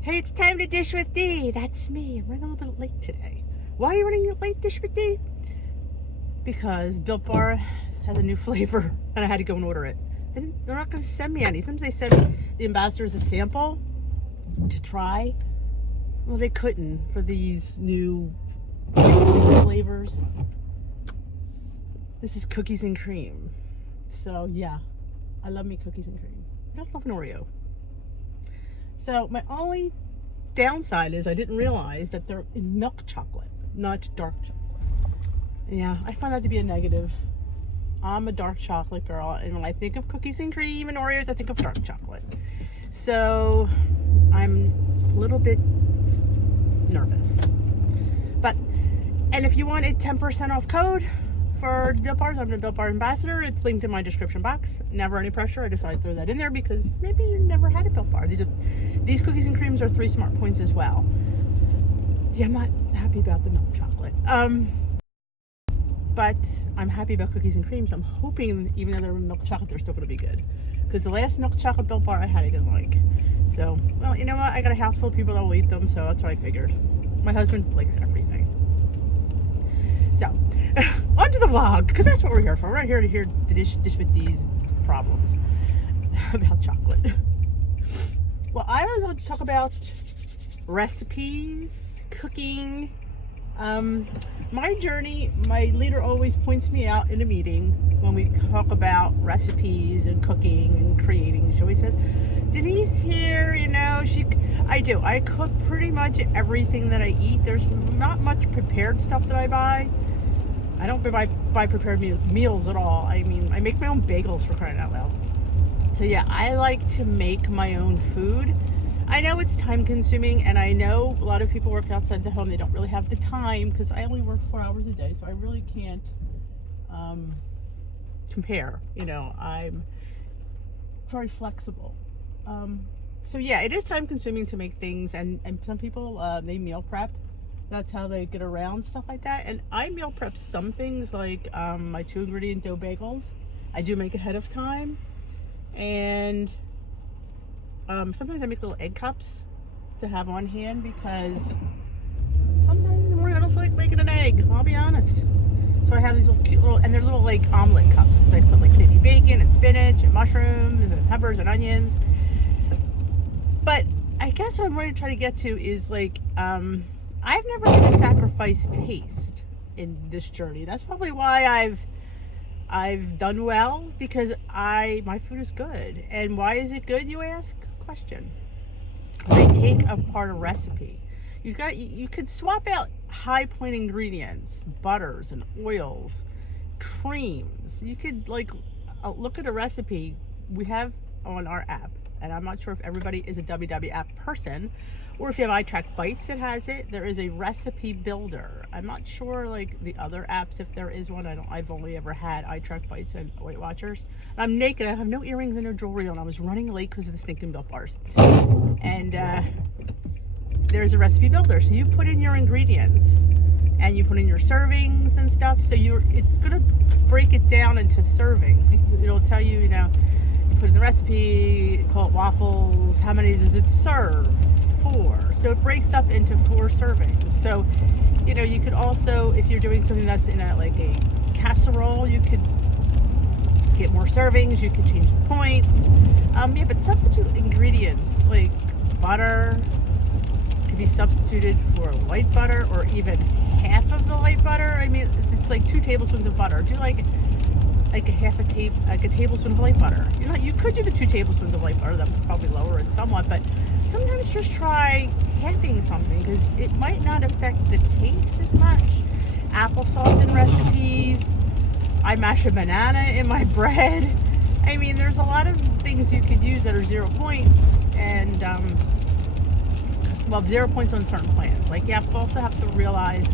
Hey, it's time to dish with D. That's me. I'm running a little bit late today. Why are you running late, dish with D? Because Built Bar has a new flavor and I had to go and order it. They're not going to send me any. Sometimes they send the ambassadors a sample to try. Well, they couldn't for these new flavors. This is cookies and cream. So yeah, I love me cookies and cream. I just love an Oreo. So my only downside is I didn't realize that they're in milk chocolate, not dark chocolate. Yeah, I find that to be a negative. I'm a dark chocolate girl, and when I think of cookies and cream and Oreos, I think of dark chocolate. So I'm a little bit nervous. But, and if you want a 10% off code for Built Bars, I'm the Built Bar ambassador. It's linked in my description box. Never any pressure. I decided to throw that in there because maybe you never had a Built Bar. These cookies and creams are 3 smart points as well. Yeah, I'm not happy about the milk chocolate. But I'm happy about cookies and creams. I'm hoping, even though they're milk chocolate, they're still going to be good. Because the last milk chocolate Built Bar I had, I didn't like. So, well, you know what? I got a house full of people that will eat them, so that's what I figured. My husband likes everything. So, on to the vlog, because that's what we're here for. We're here to dish with these problems about chocolate. Well, I was going to talk about recipes, cooking. My journey, my leader always points me out in a meeting when we talk about recipes and cooking and creating. She always says, Denise here, you know, I do. I cook pretty much everything that I eat. There's not much prepared stuff that I buy. I don't buy prepared meals at all. I mean, I make my own bagels, for crying out loud. So yeah, I like to make my own food. I know it's time consuming, and I know a lot of people work outside the home. They don't really have the time because I only work 4 hours a day, so I really can't compare. You know, I'm very flexible. So yeah, it is time consuming to make things, and some people, they meal prep. That's how they get around stuff like that. And I meal prep some things like my 2-ingredient dough bagels. I do make ahead of time. And sometimes I make little egg cups to have on hand because sometimes in the morning I don't feel like making an egg, I'll be honest. So I have these little cute little, and they're little like omelet cups because I put like baby bacon and spinach and mushrooms and peppers and onions. But I guess what I'm going to try to get to is like, I've never had to sacrifice taste in this journey. That's probably why I've done well, because my food is good. And why is it good, you ask? Question. When I take apart a recipe, you could swap out high point ingredients, butters and oils, creams. You could like look at a recipe we have on our app, and I'm not sure if everybody is a WW app person, or if you have iTrack Bites, it has it. There is a recipe builder. I'm not sure like the other apps if there is one. I've only ever had iTrack Bites and Weight Watchers. I'm naked. I have no earrings and no jewelry on. I was running late because of the stinking Built Bars. And there's a recipe builder. So you put in your ingredients and you put in your servings and stuff. So it's gonna break it down into servings. It'll tell you, you know, you put in the recipe, call it waffles. How many does it serve? 4. So it breaks up into 4 servings. So, you know, you could also, if you're doing something that's in like a casserole, you could get more servings. You could change the points. Yeah, but substitute ingredients like butter could be substituted for white butter, or even half of the white butter. I mean, it's like 2 tablespoons of butter. Do like a tablespoon of light butter. You know, you could do the 2 tablespoons of light butter. That would probably lower it somewhat, but sometimes just try halving something because it might not affect the taste as much. Applesauce in recipes. I mash a banana in my bread. I mean, there's a lot of things you could use that are 0 points, and well, 0 points on certain plans. Like, you also have to realize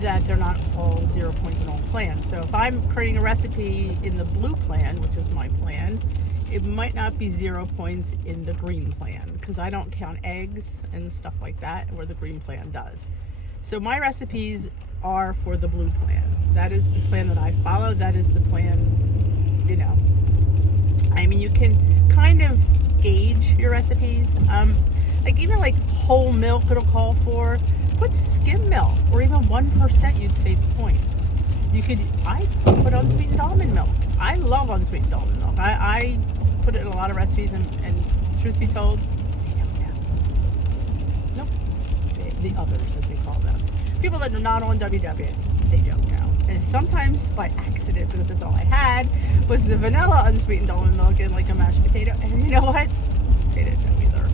that they're not all 0 points in all plans. So if I'm creating a recipe in the blue plan, which is my plan, it might not be 0 points in the green plan because I don't count eggs and stuff like that, where the green plan does. So my recipes are for the blue plan. That is the plan that I follow. That is the plan, you know. I mean, you can kind of gauge your recipes. Like even like whole milk it'll call for. Put skim milk or even 1%, you'd save points. I put unsweetened almond milk. I love unsweetened almond milk. I put it in a lot of recipes, and truth be told, they don't know. Nope. The others, as we call them. People that are not on WW, they don't know. And sometimes by accident, because that's all I had, was the vanilla unsweetened almond milk in like a mashed potato. And you know what? They didn't know either.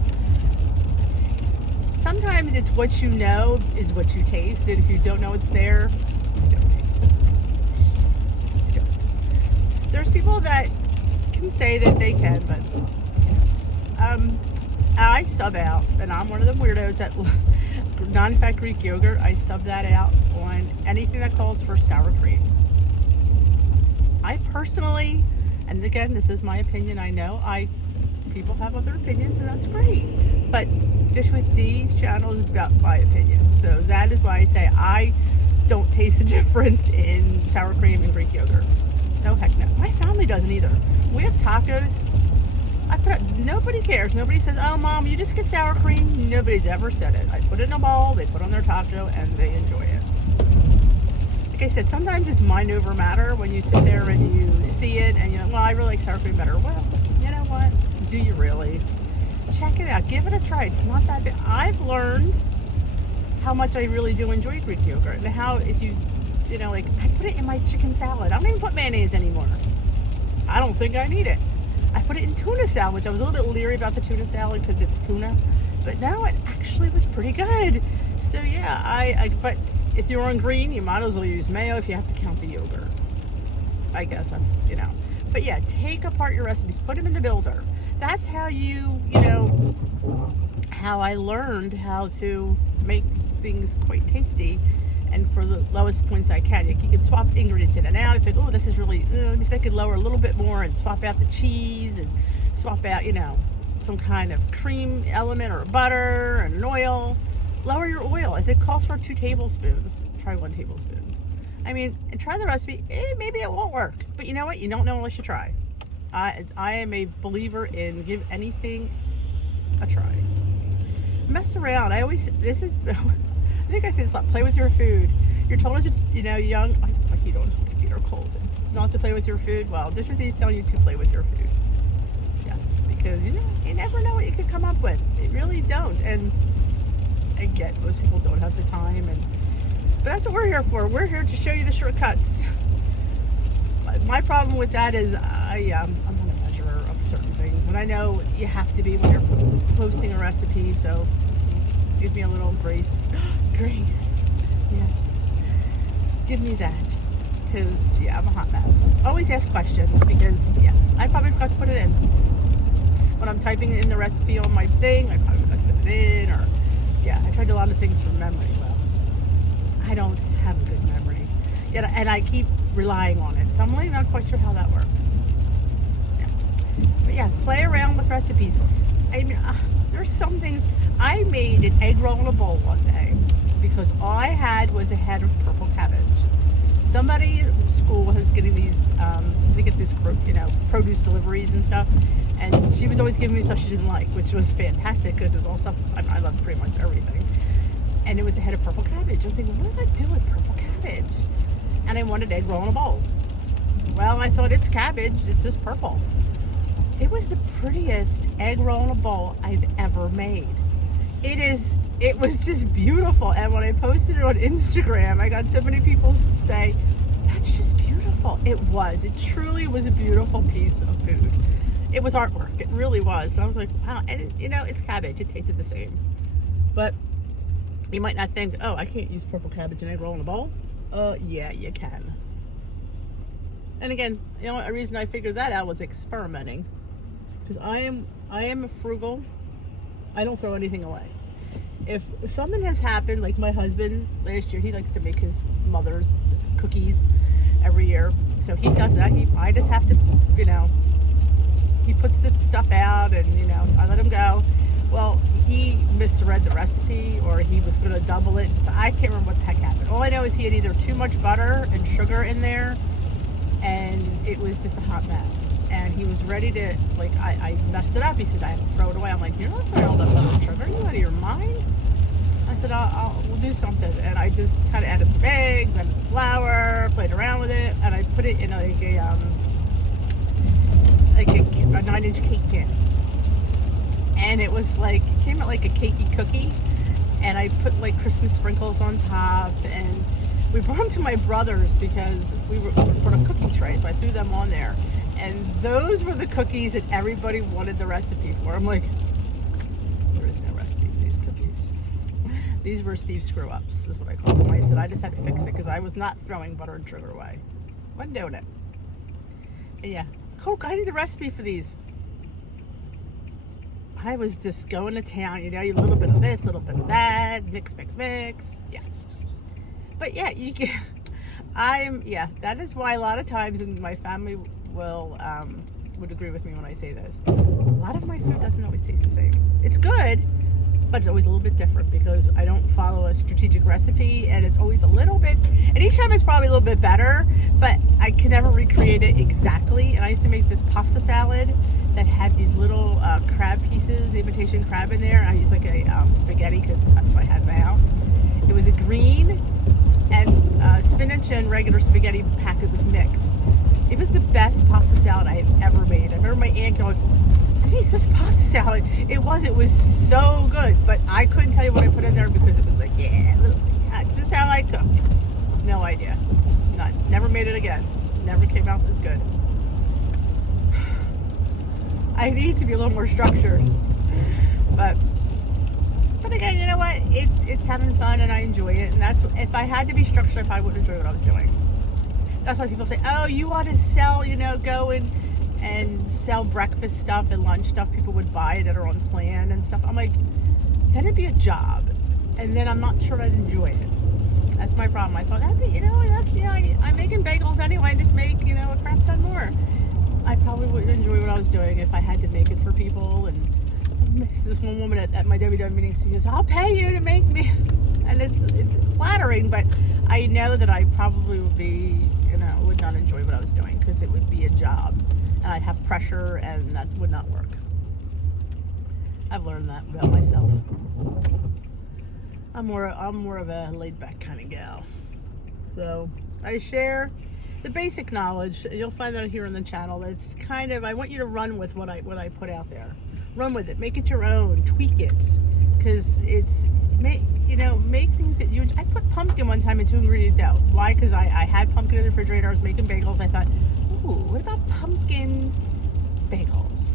Sometimes it's what you know is what you taste. And if you don't know it's there, you don't taste it. You don't. There's people that can say that they can, but I sub out, and I'm one of the weirdos that non-fat Greek yogurt. I sub that out on anything that calls for sour cream. I personally, and again, this is my opinion. I know people have other opinions, and that's great. But just with these channels, it's about my opinion. So that is why I say I don't taste the difference in sour cream and Greek yogurt. No, heck no. My family doesn't either. We have tacos. Nobody cares. Nobody says, oh, Mom, you just get sour cream. Nobody's ever said it. I put it in a bowl, they put on their taco, and they enjoy it. Like I said, sometimes it's mind over matter when you sit there and you see it and you're like, well, I really like sour cream better. Well, you know what? Do you really? Check it out. Give it a try. It's not that bad. I've learned how much I really do enjoy Greek yogurt, and how if you know, like I put it in my chicken salad. I don't even put mayonnaise anymore. I don't think I need it. I put it in tuna salad, which I was a little bit leery about the tuna salad because it's tuna, but now it actually was pretty good. So yeah, but if you're on green, you might as well use mayo if you have to count the yogurt. I guess that's, you know. But yeah, take apart your recipes, put them in the builder. That's how you know, how I learned how to make things quite tasty, and for the lowest points I can. You can swap ingredients in and out. If oh, this is really, let me see if I could lower a little bit more and swap out the cheese and swap out, you know, some kind of cream element or butter and an oil. Lower your oil. If it calls for 2 tablespoons, try 1 tablespoon. I mean, and try the recipe. Maybe it won't work, but you know what? You don't know unless you try. I am a believer in give anything a try. Mess around. I think I say this a lot. Play with your food. You're told as you know, young, like you don't, if you're cold, not to play with your food. Well, this is telling you to play with your food. Yes, because you never know what you could come up with. You really don't. And again, most people don't have the time, but that's what we're here for. We're here to show you the shortcuts. My problem with that is I'm not a measurer of certain things, and I know you have to be when you're posting a recipe, so give me a little grace. Grace, yes, give me that, because yeah, I'm a hot mess. Always ask questions, because yeah, I probably forgot to put it in when I'm typing in the recipe on my thing. I probably forgot to put it in, or yeah, I tried a lot of things from memory. Well, I don't have a good memory yet, and I keep relying on it, so I'm really not quite sure how that works. Yeah. But yeah, play around with recipes. I mean, there's some things. I made an egg roll in a bowl one day because all I had was a head of purple cabbage. Somebody at school was getting these, they get this, you know, produce deliveries and stuff, and she was always giving me stuff she didn't like, which was fantastic because it was all stuff I love pretty much everything. And it was a head of purple cabbage. I'm thinking, what did I do with purple cabbage? And I wanted egg roll in a bowl. Well, I thought it's cabbage, it's just purple. It was the prettiest egg roll in a bowl I've ever made. It was just beautiful. And when I posted it on Instagram, I got so many people say, that's just beautiful. It truly was a beautiful piece of food. It was artwork, it really was. And I was like, wow, and you know, it's cabbage, it tasted the same. But you might not think, oh, I can't use purple cabbage and egg roll in a bowl. Yeah, you can. And again, you know, a reason I figured that out was experimenting. Because I am a frugal. I don't throw anything away. If something has happened, like my husband last year, he likes to make his mother's cookies every year. So he does that. I just have to, you know, he puts the stuff out and, you know, I let him go. Well, he misread the recipe, or he was going to double it. So I can't remember what the heck happened. All I know is he had either too much butter and sugar in there, and it was just a hot mess. And and he was ready to, like, I messed it up. He said, I have to throw it away. I'm like, you're not throwing all that butter and sugar. Are you out of your mind? I said, we'll do something. And I just kind of added some eggs, added some flour, played around with it, and I put it in like a 9-inch cake pan. And it was like, it came out like a cakey cookie. And I put like Christmas sprinkles on top, and we brought them to my brother's because we brought a cookie tray, so I threw them on there. And those were the cookies that everybody wanted the recipe for. I'm like, there is no recipe for these cookies. These were Steve's screw-ups, is what I call them. I said I just had to fix it because I was not throwing butter and sugar away. Wasn't doing it. And yeah, Coke, I need the recipe for these. I was just going to town, you know, a little bit of this, a little bit of that, mix. Yeah. But yeah, you can, that is why a lot of times, and my family would agree with me when I say this, a lot of my food doesn't always taste the same. It's good, but it's always a little bit different because I don't follow a strategic recipe, and it's always a little bit, and each time it's probably a little bit better, but I can never recreate it exactly. And I used to make this pasta salad that had these little crab pieces, imitation crab in there. I used like a spaghetti because that's what I had in my house. It was a green and spinach and regular spaghetti packet was mixed. It was the best pasta salad I had ever made. I remember my aunt going, "Denise, this pasta salad." It was so good, but I couldn't tell you what I put in there because it was like, this is how I cook. No idea. None. Never made it again. Never came out as good. I need to be a little more structured, but again, you know what? It's having fun and I enjoy it. And that's, if I had to be structured, I probably would enjoy what I was doing. That's why people say, "Oh, you ought to sell, go and sell breakfast stuff and lunch stuff. People would buy it that are on plan and stuff." I'm like, then it'd be a job, and then I'm not sure I'd enjoy it. That's my problem. I thought, I'm making bagels anyway. Just make, a crap ton more. I probably wouldn't enjoy what I was doing if I had to make it for people. And this one woman at my WW meeting, she goes, "I'll pay you to make me," and it's flattering, but I know that I probably would be, would not enjoy what I was doing because it would be a job, and I'd have pressure, and that would not work. I've learned that about myself. I'm more of a laid back kind of gal, so I share the basic knowledge. You'll find that here on the channel. It's kind of, I want you to run with what I put out there. Run with it. Make it your own. Tweak it. Because make things that you... I put pumpkin one time in 2-ingredient dough. Why? Because I had pumpkin in the refrigerator. I was making bagels. I thought, ooh, what about pumpkin bagels?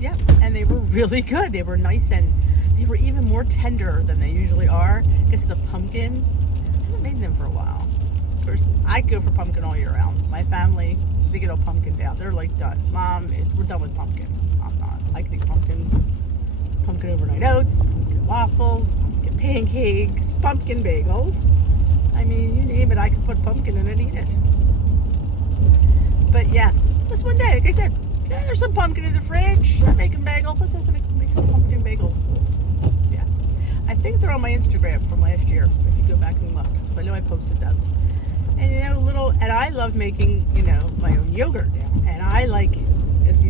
Yep. And they were really good. They were nice, and they were even more tender than they usually are. Because the pumpkin, I haven't made them for a while. Of course, I go for pumpkin all year round. My family, they get all pumpkin down. They're like, done. Mom, we're done with pumpkin. I'm not. I can eat pumpkin overnight oats, pumpkin waffles, pumpkin pancakes, pumpkin bagels. I mean, you name it, I can put pumpkin in it and eat it. But yeah, just one day, like I said, there's some pumpkin in the fridge. I'm making bagels. Let's just make some pumpkin bagels. Yeah. I think they're on my Instagram from last year, if you go back and look, because I know I posted them. And and I love making, my own yogurt now. And I like,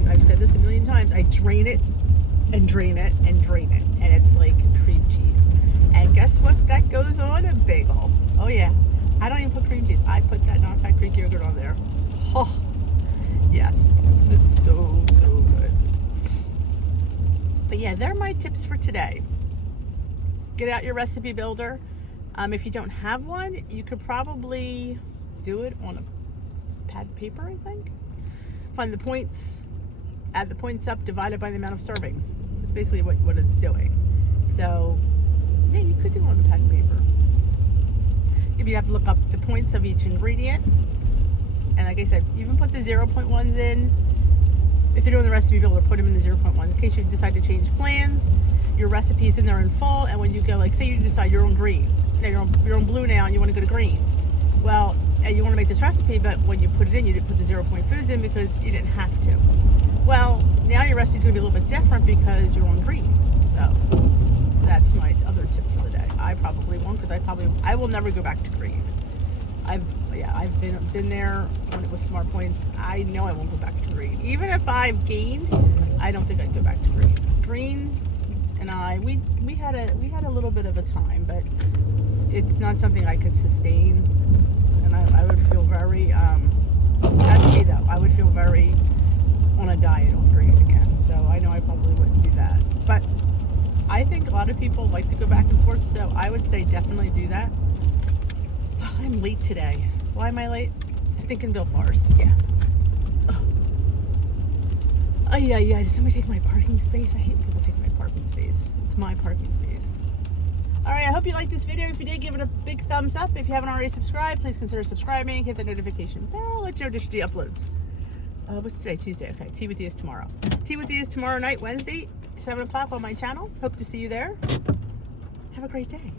I've said this a million times, I drain it and drain it and drain it. And it's like cream cheese. And guess what? That goes on a bagel. Oh yeah. I don't even put cream cheese. I put that non-fat Greek yogurt on there. Oh, yes. It's so good. But yeah, they're my tips for today. Get out your recipe builder. If you don't have one, you could probably do it on a pad of paper, I think. Find the points, add the points up, divide it by the amount of servings. That's basically what it's doing. So, yeah, you could do it on a pad of paper. If you have to look up the points of each ingredient, and like I said, even put the 0.1s in. If you're doing the recipe builder, put them in the 0.1 in case you decide to change plans. Your recipe's in there in full, and when you go, like, say you decide you're on green. Now you're on blue now and you want to go to green. Well, and you want to make this recipe, but when you put it in, you didn't put the 0-point foods in because you didn't have to. Well, now your recipe's going to be a little bit different because you're on green. So that's my other tip for the day. I probably won't, because I will never go back to green. I've been there when it was Smart Points. I know I won't go back to green. Even if I've gained, I don't think I'd go back to green. Green and we had a little bit of a time, but it's not something I could sustain, and I would feel very that's me though. I would feel very on a diet on green again. So I know I probably wouldn't do that, but I think a lot of people like to go back and forth, so I would say definitely do that. I'm late today. Why am I late? Stinking Built Bars. Yeah. Oh yeah. Did somebody take my parking space? I hate when people take my parking space. It's my parking space. Alright, I hope you liked this video. If you did, give it a big thumbs up. If you haven't already subscribed, please consider subscribing. Hit the notification bell. Let you know the uploads. What's today? Tuesday. Okay, Tea with You is tomorrow. Tea with You is tomorrow night, Wednesday, 7 o'clock on my channel. Hope to see you there. Have a great day.